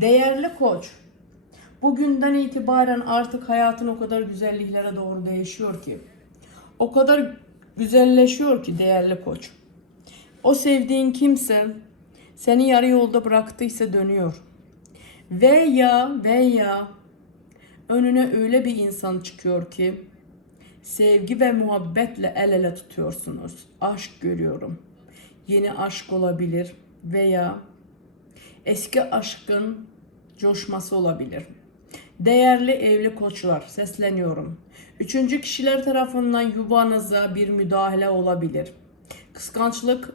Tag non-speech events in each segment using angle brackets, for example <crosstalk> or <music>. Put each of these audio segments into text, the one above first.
Değerli koç, bugünden itibaren artık hayatın o kadar güzelliklere doğru değişiyor ki. O kadar güzelleşiyor ki değerli koç. O sevdiğin kimse seni yarı yolda bıraktıysa dönüyor. Veya veya önüne öyle bir insan çıkıyor ki sevgi ve muhabbetle el ele tutuyorsunuz. Aşk görüyorum. Yeni aşk olabilir veya eski aşkın coşması olabilir. Değerli evli koçlar sesleniyorum. Üçüncü kişiler tarafından yuvanıza bir müdahale olabilir. Kıskançlık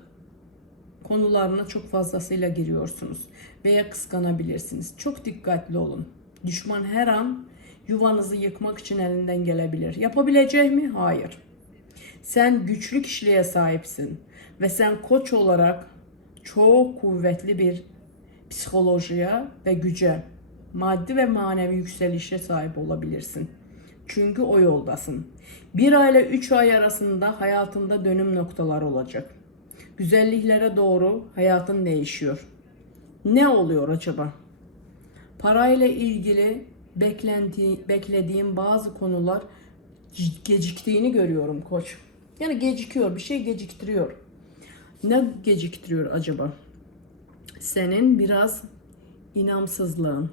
konularına çok fazlasıyla giriyorsunuz veya kıskanabilirsiniz. Çok dikkatli olun. Düşman her an yuvanızı yıkmak için elinden gelebilir. Yapabilecek mi? Hayır. Sen güçlü kişiliğe sahipsin ve sen koç olarak çok kuvvetli bir psikolojiye ve güce, maddi ve manevi yükselişe sahip olabilirsin. Çünkü o yoldasın. Bir ay ile üç ay arasında hayatında dönüm noktaları olacak. Güzelliklere doğru hayatın değişiyor. Ne oluyor acaba? Parayla ilgili beklenti, beklediğim bazı konular geciktiğini görüyorum koç. Yani gecikiyor, bir şey geciktiriyor. Ne geciktiriyor acaba? Senin biraz inamsızlığın.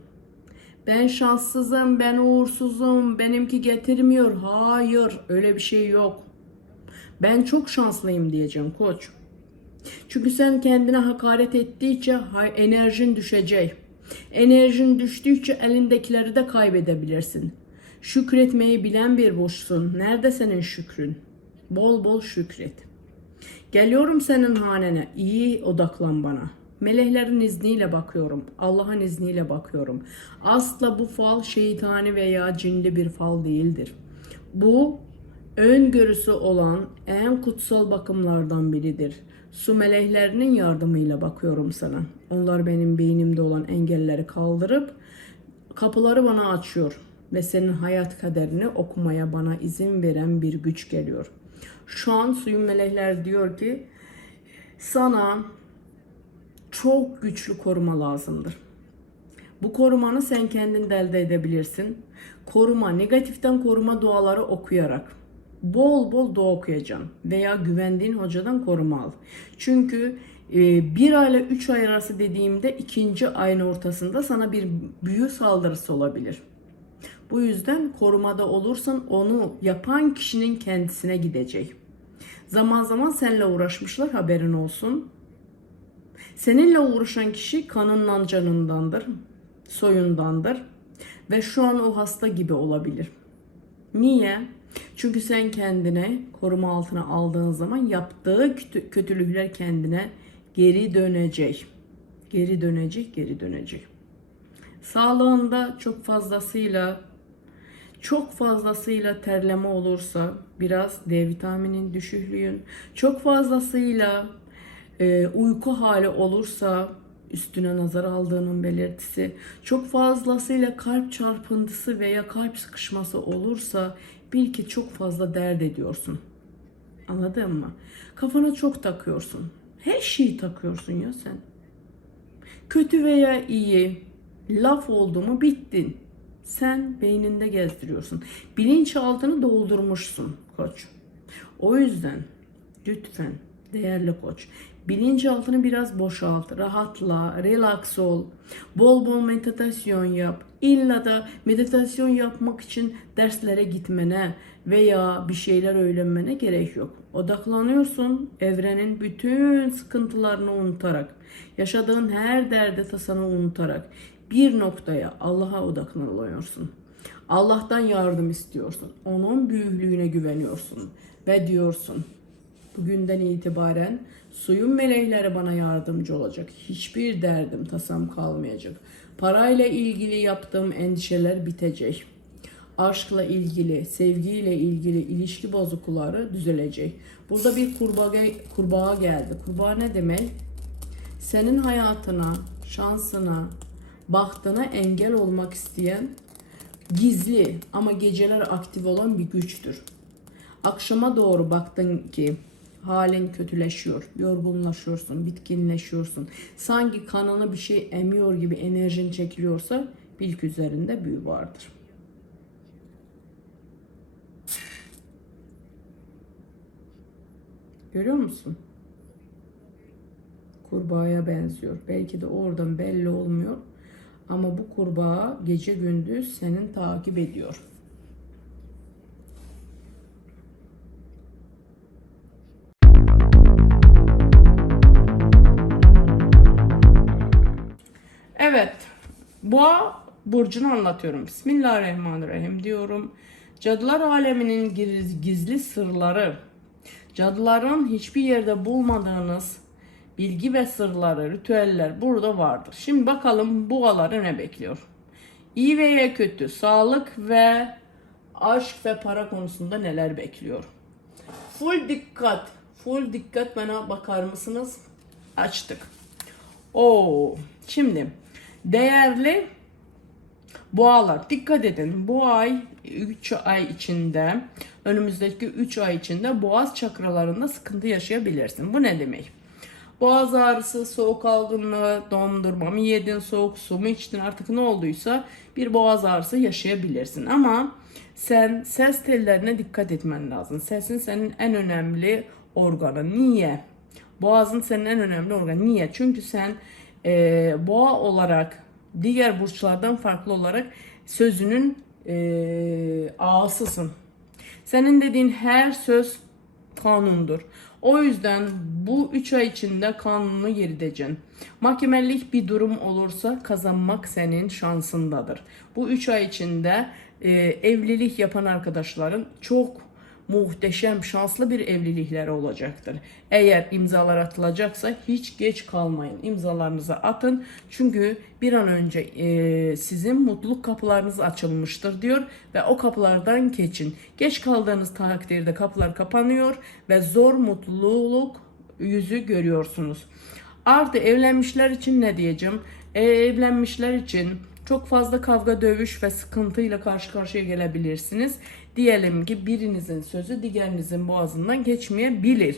Ben şanssızım, ben uğursuzum, benimki getirmiyor. Hayır, öyle bir şey yok. Ben çok şanslıyım diyeceğim koç. Çünkü sen kendine hakaret ettikçe enerjin düşecek. Enerjin düştükçe elindekileri de kaybedebilirsin. Şükretmeyi bilen bir boşsun. Nerede senin şükrün? Bol bol şükret. Geliyorum senin hanene. İyi odaklan bana. Meleklerin izniyle bakıyorum. Allah'ın izniyle bakıyorum. Asla bu fal şeytani veya cinli bir fal değildir. Bu öngörüsü olan en kutsal bakımlardan biridir. Su meleklerinin yardımıyla bakıyorum sana. Onlar benim beynimde olan engelleri kaldırıp kapıları bana açıyor ve senin hayat kaderini okumaya bana izin veren bir güç geliyor. Şu an suyun melekler diyor ki sana çok güçlü koruma lazımdır. Bu korumanı sen kendin de elde edebilirsin. Koruma, negatiften koruma duaları okuyarak. Bol bol dua okuyacaksın veya güvendiğin hocadan koruma al. Çünkü e, bir ayla üç ay arası dediğimde ikinci ayın ortasında sana bir büyü saldırısı olabilir. Bu yüzden korumada olursan onu yapan kişinin kendisine gidecek. Zaman zaman seninle uğraşmışlar haberin olsun. Seninle uğraşan kişi kanından canındandır, soyundandır ve şu an o hasta gibi olabilir. Niye? Çünkü sen kendine koruma altına aldığın zaman yaptığı kötü- kötülükler kendine geri dönecek. Geri dönecek, geri dönecek. Sağlığında çok fazlasıyla çok fazlasıyla terleme olursa biraz D vitaminin düşüklüğün, çok fazlasıyla e, uyku hali olursa üstüne nazar aldığının belirtisi, çok fazlasıyla kalp çarpıntısı veya kalp sıkışması olursa bil ki çok fazla dert ediyorsun. Anladın mı? Kafana çok takıyorsun. Her şeyi takıyorsun ya sen. Kötü veya iyi laf oldu mu bittin. Sen beyninde gezdiriyorsun. Bilinçaltını doldurmuşsun koç. O yüzden lütfen değerli koç bilinçaltını biraz boşalt, rahatla, relax ol. Bol bol meditasyon yap. İlla da meditasyon yapmak için derslere gitmene veya bir şeyler öğrenmene gerek yok. Odaklanıyorsun evrenin bütün sıkıntılarını unutarak, yaşadığın her derde tasanı unutarak bir noktaya Allah'a odaklanıyorsun. Allah'tan yardım istiyorsun. Onun büyüklüğüne güveniyorsun ve diyorsun Bugünden itibaren suyun melekleri bana yardımcı olacak. Hiçbir derdim, tasam kalmayacak. Parayla ilgili yaptığım endişeler bitecek. Aşkla ilgili, sevgiyle ilgili ilişki bozuklukları düzelecek. Burada bir kurbağa, kurbağa geldi. Kurbağa ne demek? Senin hayatına, şansına, bahtına engel olmak isteyen gizli ama geceler aktif olan bir güçtür. Akşama doğru baktın ki halin kötüleşiyor. Yorgunlaşıyorsun, bitkinleşiyorsun. Sanki kanına bir şey emiyor gibi enerjin çekiliyorsa bil üzerinde büyü vardır. Görüyor musun? Kurbağaya benziyor. Belki de oradan belli olmuyor. Ama bu kurbağa gece gündüz senin takip ediyor. Evet. Boğa burcunu anlatıyorum. Bismillahirrahmanirrahim diyorum. Cadılar aleminin giz- gizli sırları, cadıların hiçbir yerde bulmadığınız bilgi ve sırları, ritüeller burada vardır. Şimdi bakalım boğaları ne bekliyor? İyi veya kötü, sağlık ve aşk ve para konusunda neler bekliyor? Full dikkat, full dikkat bana bakar mısınız? Açtık. Oo, şimdi değerli boğalar dikkat edin. Bu ay 3 ay içinde önümüzdeki 3 ay içinde boğaz çakralarında sıkıntı yaşayabilirsin. Bu ne demek? Boğaz ağrısı, soğuk algınlığı, dondurma mı yedin, soğuk su mu içtin artık ne olduysa bir boğaz ağrısı yaşayabilirsin. Ama sen ses tellerine dikkat etmen lazım. Sesin senin en önemli organı. Niye? Boğazın senin en önemli organı. Niye? Çünkü sen e, boğa olarak diğer burçlardan farklı olarak sözünün e, ağasısın. Senin dediğin her söz kanundur. O yüzden bu 3 ay içinde kanunu yerideceksin. Mahkemelik bir durum olursa kazanmak senin şansındadır. Bu 3 ay içinde e, evlilik yapan arkadaşların çok muhteşem, şanslı bir evlilikleri olacaktır. Eğer imzalar atılacaksa hiç geç kalmayın. İmzalarınızı atın. Çünkü bir an önce e, sizin mutluluk kapılarınız açılmıştır diyor ve o kapılardan geçin. Geç kaldığınız takdirde kapılar kapanıyor ve zor mutluluk yüzü görüyorsunuz. Artı evlenmişler için ne diyeceğim? E, evlenmişler için çok fazla kavga, dövüş ve sıkıntıyla karşı karşıya gelebilirsiniz. Diyelim ki birinizin sözü diğerinizin boğazından geçmeyebilir.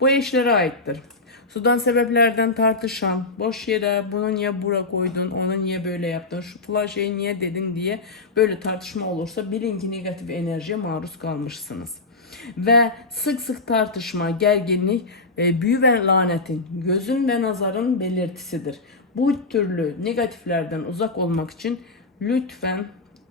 Bu eşlere aittir. Sudan sebeplerden tartışan, boş yere bunu niye bura koydun, onu niye böyle yaptın, şu falan şeyi niye dedin diye böyle tartışma olursa bilin ki negatif enerjiye maruz kalmışsınız. Ve sık sık tartışma, gerginlik, büyü ve lanetin, gözün ve nazarın belirtisidir. Bu türlü negatiflerden uzak olmak için lütfen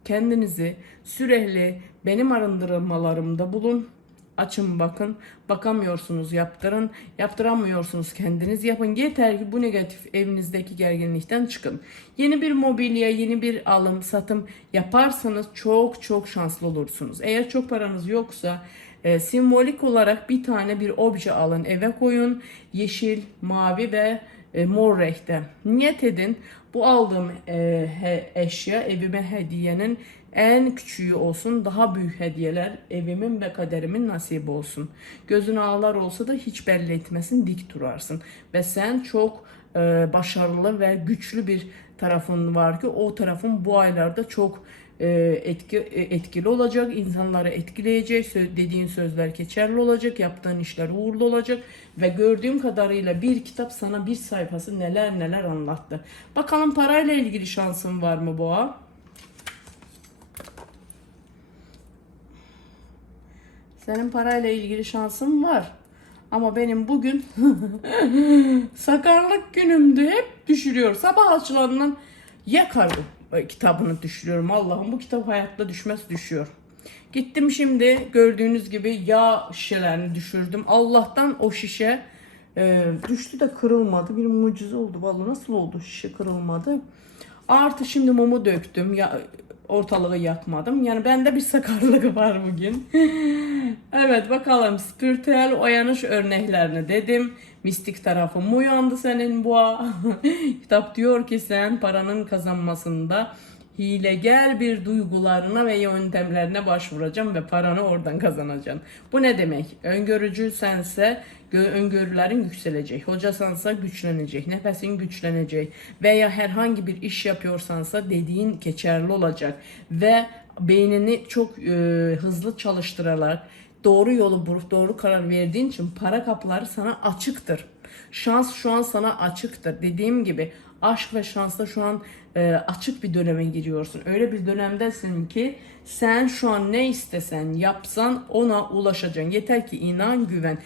kendinizi sürekli benim arındırmalarımda bulun. Açın bakın. Bakamıyorsunuz yaptırın. Yaptıramıyorsunuz kendiniz yapın. Yeter ki bu negatif evinizdeki gerginlikten çıkın. Yeni bir mobilya, yeni bir alım, satım yaparsanız çok çok şanslı olursunuz. Eğer çok paranız yoksa e, simbolik olarak bir tane bir obje alın eve koyun. Yeşil, mavi ve e, mor renkte. Niyet edin bu aldığım e, he, eşya evime hediyenin en küçüğü olsun. Daha büyük hediyeler evimin ve kaderimin nasibi olsun. Gözün ağlar olsa da hiç belli etmesin dik durarsın. Ve sen çok e, başarılı ve güçlü bir tarafın var ki o tarafın bu aylarda çok e, etki e, etkili olacak, insanları etkileyecek, dediğin sözler geçerli olacak, yaptığın işler uğurlu olacak ve gördüğüm kadarıyla bir kitap sana bir sayfası neler neler anlattı. Bakalım parayla ilgili şansın var mı boğa? Senin parayla ilgili şansın var. Ama benim bugün <laughs> sakarlık günümdü. Hep düşürüyor. Sabah açılanından yakardım kitabını düşürüyorum. Allah'ım bu kitap hayatta düşmez düşüyor. Gittim şimdi gördüğünüz gibi yağ şişelerini düşürdüm. Allah'tan o şişe e, düştü de kırılmadı. Bir mucize oldu. Vallahi nasıl oldu şişe kırılmadı. Artı şimdi mumu döktüm. Ya, ortalığı yakmadım. Yani bende bir sakarlık <laughs> var bugün. <laughs> evet bakalım spiritüel uyanış örneklerini dedim. Mistik tarafım uyandı senin bu. <laughs> Kitap diyor ki sen paranın kazanmasında hileger bir duygularına ve yöntemlerine başvuracağım ve paranı oradan kazanacaksın. Bu ne demek? Öngörücü sense gö- öngörülerin yükselecek. Hocasansa güçlenecek. Nefesin güçlenecek. Veya herhangi bir iş yapıyorsansa dediğin geçerli olacak. Ve beynini çok e, hızlı çalıştırarak doğru yolu bulup doğru karar verdiğin için para kapıları sana açıktır. Şans şu an sana açıktır. Dediğim gibi aşk ve şansla şu an e, açık bir döneme giriyorsun. Öyle bir dönemdesin ki sen şu an ne istesen yapsan ona ulaşacaksın. Yeter ki inan güven.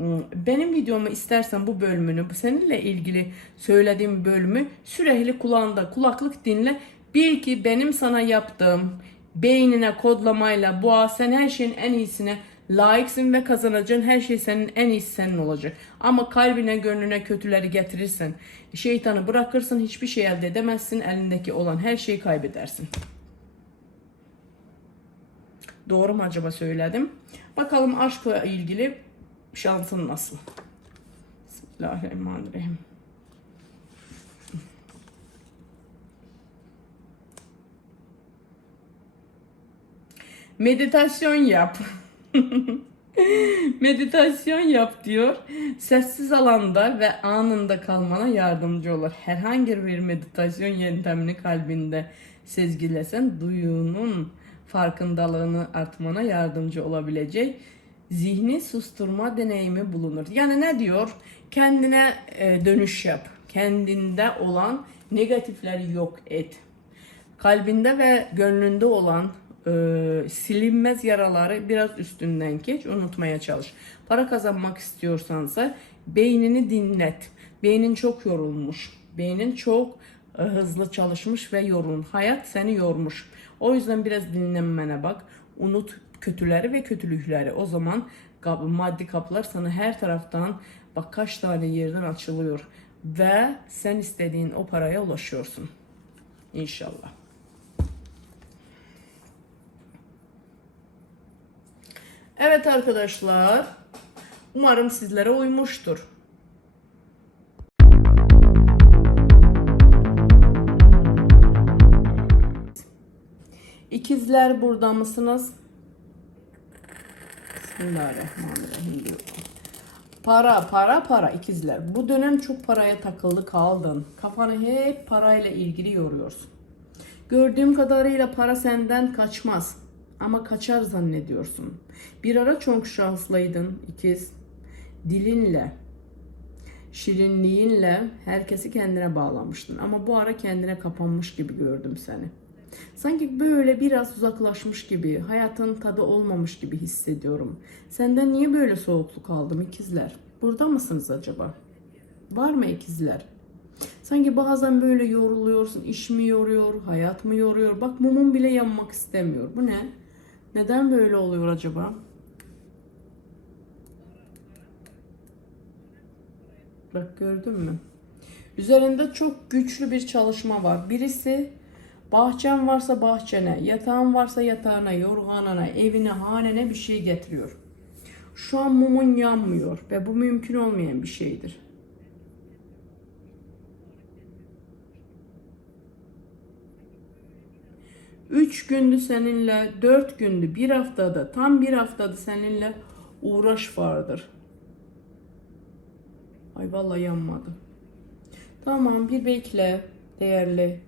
Hmm, Benim videomu istersen bu bölümünü, seninle ilgili söylediğim bölümü sürekli kulağında kulaklık dinle. Bil ki benim sana yaptığım beynine kodlamayla boğa sen her şeyin en iyisine layıksın ve kazanacaksın. Her şey senin en iyisi senin olacak. Ama kalbine gönlüne kötüleri getirirsen, şeytanı bırakırsın hiçbir şey elde edemezsin. Elindeki olan her şeyi kaybedersin. Doğru mu acaba söyledim? Bakalım aşkla ilgili şansın nasıl? Bismillahirrahmanirrahim. Meditasyon yap. <laughs> Meditasyon yap diyor. Sessiz alanda ve anında kalmana yardımcı olur. Herhangi bir meditasyon yöntemini kalbinde sezgilesen duyunun farkındalığını artmana yardımcı olabilecek zihni susturma deneyimi bulunur. Yani ne diyor? Kendine e, dönüş yap. Kendinde olan negatifleri yok et. Kalbinde ve gönlünde olan e, silinmez yaraları biraz üstünden geç, unutmaya çalış. Para kazanmak istiyorsansa beynini dinlet. Beynin çok yorulmuş. Beynin çok e, hızlı çalışmış ve yorun. Hayat seni yormuş. O yüzden biraz dinlenmene bak. Unut kötüleri ve kötülükleri. O zaman kap- maddi kapılar sana her taraftan bak kaç tane yerden açılıyor. Ve sen istediğin o paraya ulaşıyorsun. İnşallah. Evet arkadaşlar. Umarım sizlere uymuştur. İkizler burada mısınız? Bismillahirrahmanirrahim diyor. Para, para, para ikizler. Bu dönem çok paraya takıldı kaldın. Kafanı hep parayla ilgili yoruyorsun. Gördüğüm kadarıyla para senden kaçmaz. Ama kaçar zannediyorsun. Bir ara çok şanslıydın ikiz. Dilinle, şirinliğinle herkesi kendine bağlamıştın. Ama bu ara kendine kapanmış gibi gördüm seni. Sanki böyle biraz uzaklaşmış gibi, hayatın tadı olmamış gibi hissediyorum. Senden niye böyle soğukluk aldım ikizler? Burada mısınız acaba? Var mı ikizler? Sanki bazen böyle yoruluyorsun, iş mi yoruyor, hayat mı yoruyor? Bak mumun bile yanmak istemiyor. Bu ne? Neden böyle oluyor acaba? Bak gördün mü? Üzerinde çok güçlü bir çalışma var. Birisi bahçen varsa bahçene, yatağın varsa yatağına, yorganına, evine, hanene bir şey getiriyor. Şu an mumun yanmıyor ve bu mümkün olmayan bir şeydir. Üç gündü seninle, dört gündü, bir haftada, tam bir haftada seninle uğraş vardır. Ay vallahi yanmadı. Tamam bir bekle değerli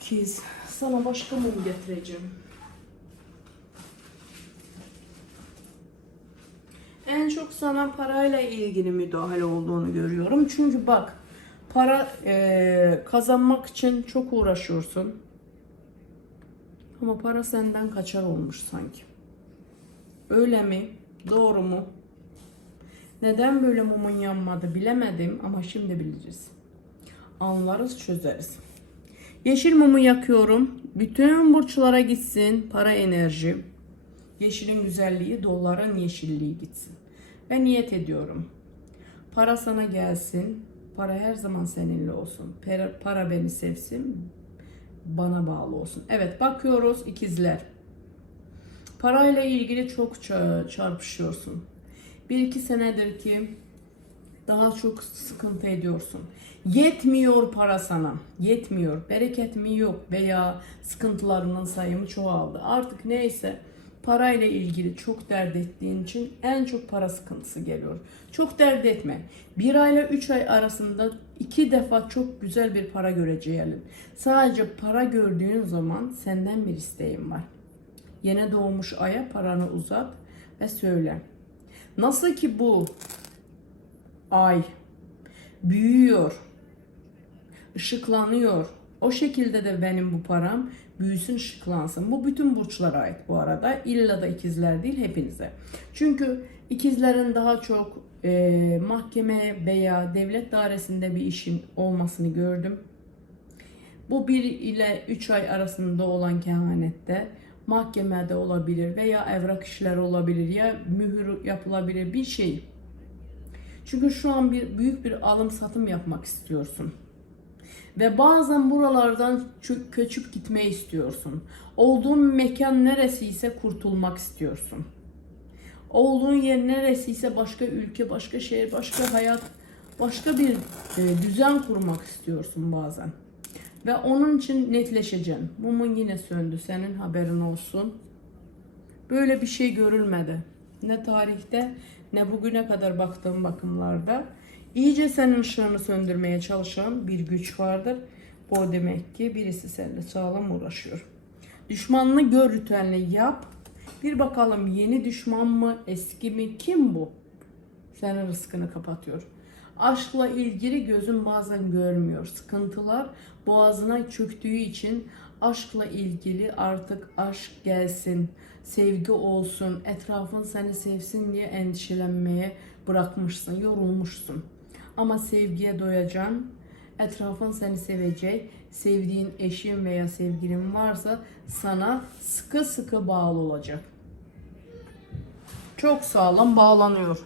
ikiz. Sana başka mum getireceğim. En çok sana parayla ilgili müdahale olduğunu görüyorum. Çünkü bak para eee, kazanmak için çok uğraşıyorsun. Ama para senden kaçar olmuş sanki. Öyle mi? Doğru mu? Neden böyle mumun yanmadı bilemedim ama şimdi bileceğiz. Anlarız çözeriz. Yeşil mumu yakıyorum. Bütün burçlara gitsin para enerji. Yeşilin güzelliği, doların yeşilliği gitsin. Ben niyet ediyorum. Para sana gelsin. Para her zaman seninle olsun. Para, para beni sevsin. Bana bağlı olsun. Evet bakıyoruz ikizler. Parayla ilgili çok ça- çarpışıyorsun. Bir iki senedir ki daha çok sıkıntı ediyorsun. Yetmiyor para sana. Yetmiyor. Bereket mi yok veya sıkıntılarının sayımı çoğaldı. Artık neyse parayla ilgili çok dert ettiğin için en çok para sıkıntısı geliyor. Çok dert etme. Bir ayla üç ay arasında iki defa çok güzel bir para göreceğim. Sadece para gördüğün zaman senden bir isteğim var. Yeni doğmuş aya paranı uzat ve söyle. Nasıl ki bu ay büyüyor, ışıklanıyor. O şekilde de benim bu param büyüsün, ışıklansın. Bu bütün burçlara ait bu arada. İlla da ikizler değil, hepinize. Çünkü ikizlerin daha çok e, mahkeme veya devlet dairesinde bir işin olmasını gördüm. Bu 1 ile 3 ay arasında olan kehanette mahkemede olabilir veya evrak işleri olabilir ya mühür yapılabilir bir şey. Çünkü şu an bir büyük bir alım satım yapmak istiyorsun. Ve bazen buralardan köçüp gitmeyi istiyorsun. Olduğun mekan neresiyse kurtulmak istiyorsun. Olduğun yer neresiyse başka ülke, başka şehir, başka hayat, başka bir e, düzen kurmak istiyorsun bazen. Ve onun için netleşeceksin. Mumun yine söndü. Senin haberin olsun. Böyle bir şey görülmedi. Ne tarihte ne bugüne kadar baktığım bakımlarda. İyice senin ışığını söndürmeye çalışan bir güç vardır. Bu demek ki birisi seninle sağlam uğraşıyor. Düşmanını gör ritüelini yap. Bir bakalım yeni düşman mı eski mi kim bu? Senin rızkını kapatıyor. Aşkla ilgili gözün bazen görmüyor. Sıkıntılar boğazına çöktüğü için aşkla ilgili artık aşk gelsin, sevgi olsun, etrafın seni sevsin diye endişelenmeye bırakmışsın, yorulmuşsun. Ama sevgiye doyacaksın, etrafın seni sevecek, sevdiğin eşin veya sevgilin varsa sana sıkı sıkı bağlı olacak. Çok sağlam bağlanıyor.